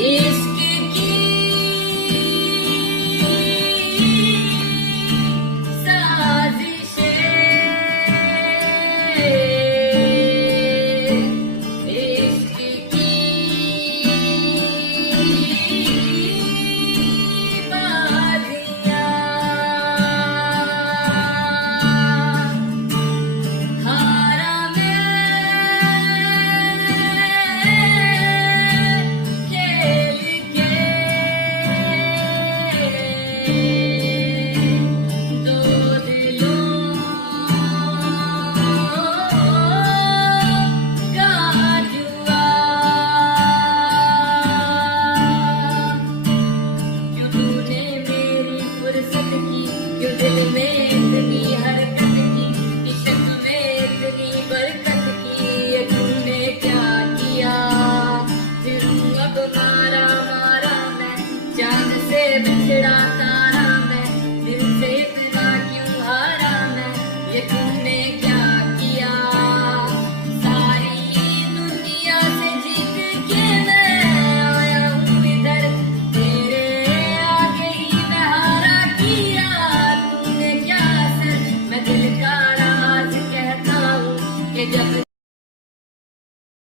इश्क की साजिशें, इश्क की बाजियां, हारा मैं खेल के दो दिलों का जुआ। क्यों तूने मेरी फुर्सत की, क्यों दिल में इतनी हरकत की, इश्क में इतनी बरकत की, ये तूने क्या किया। फिर अब मारा मारा मैं चांद से बिछड़ा था।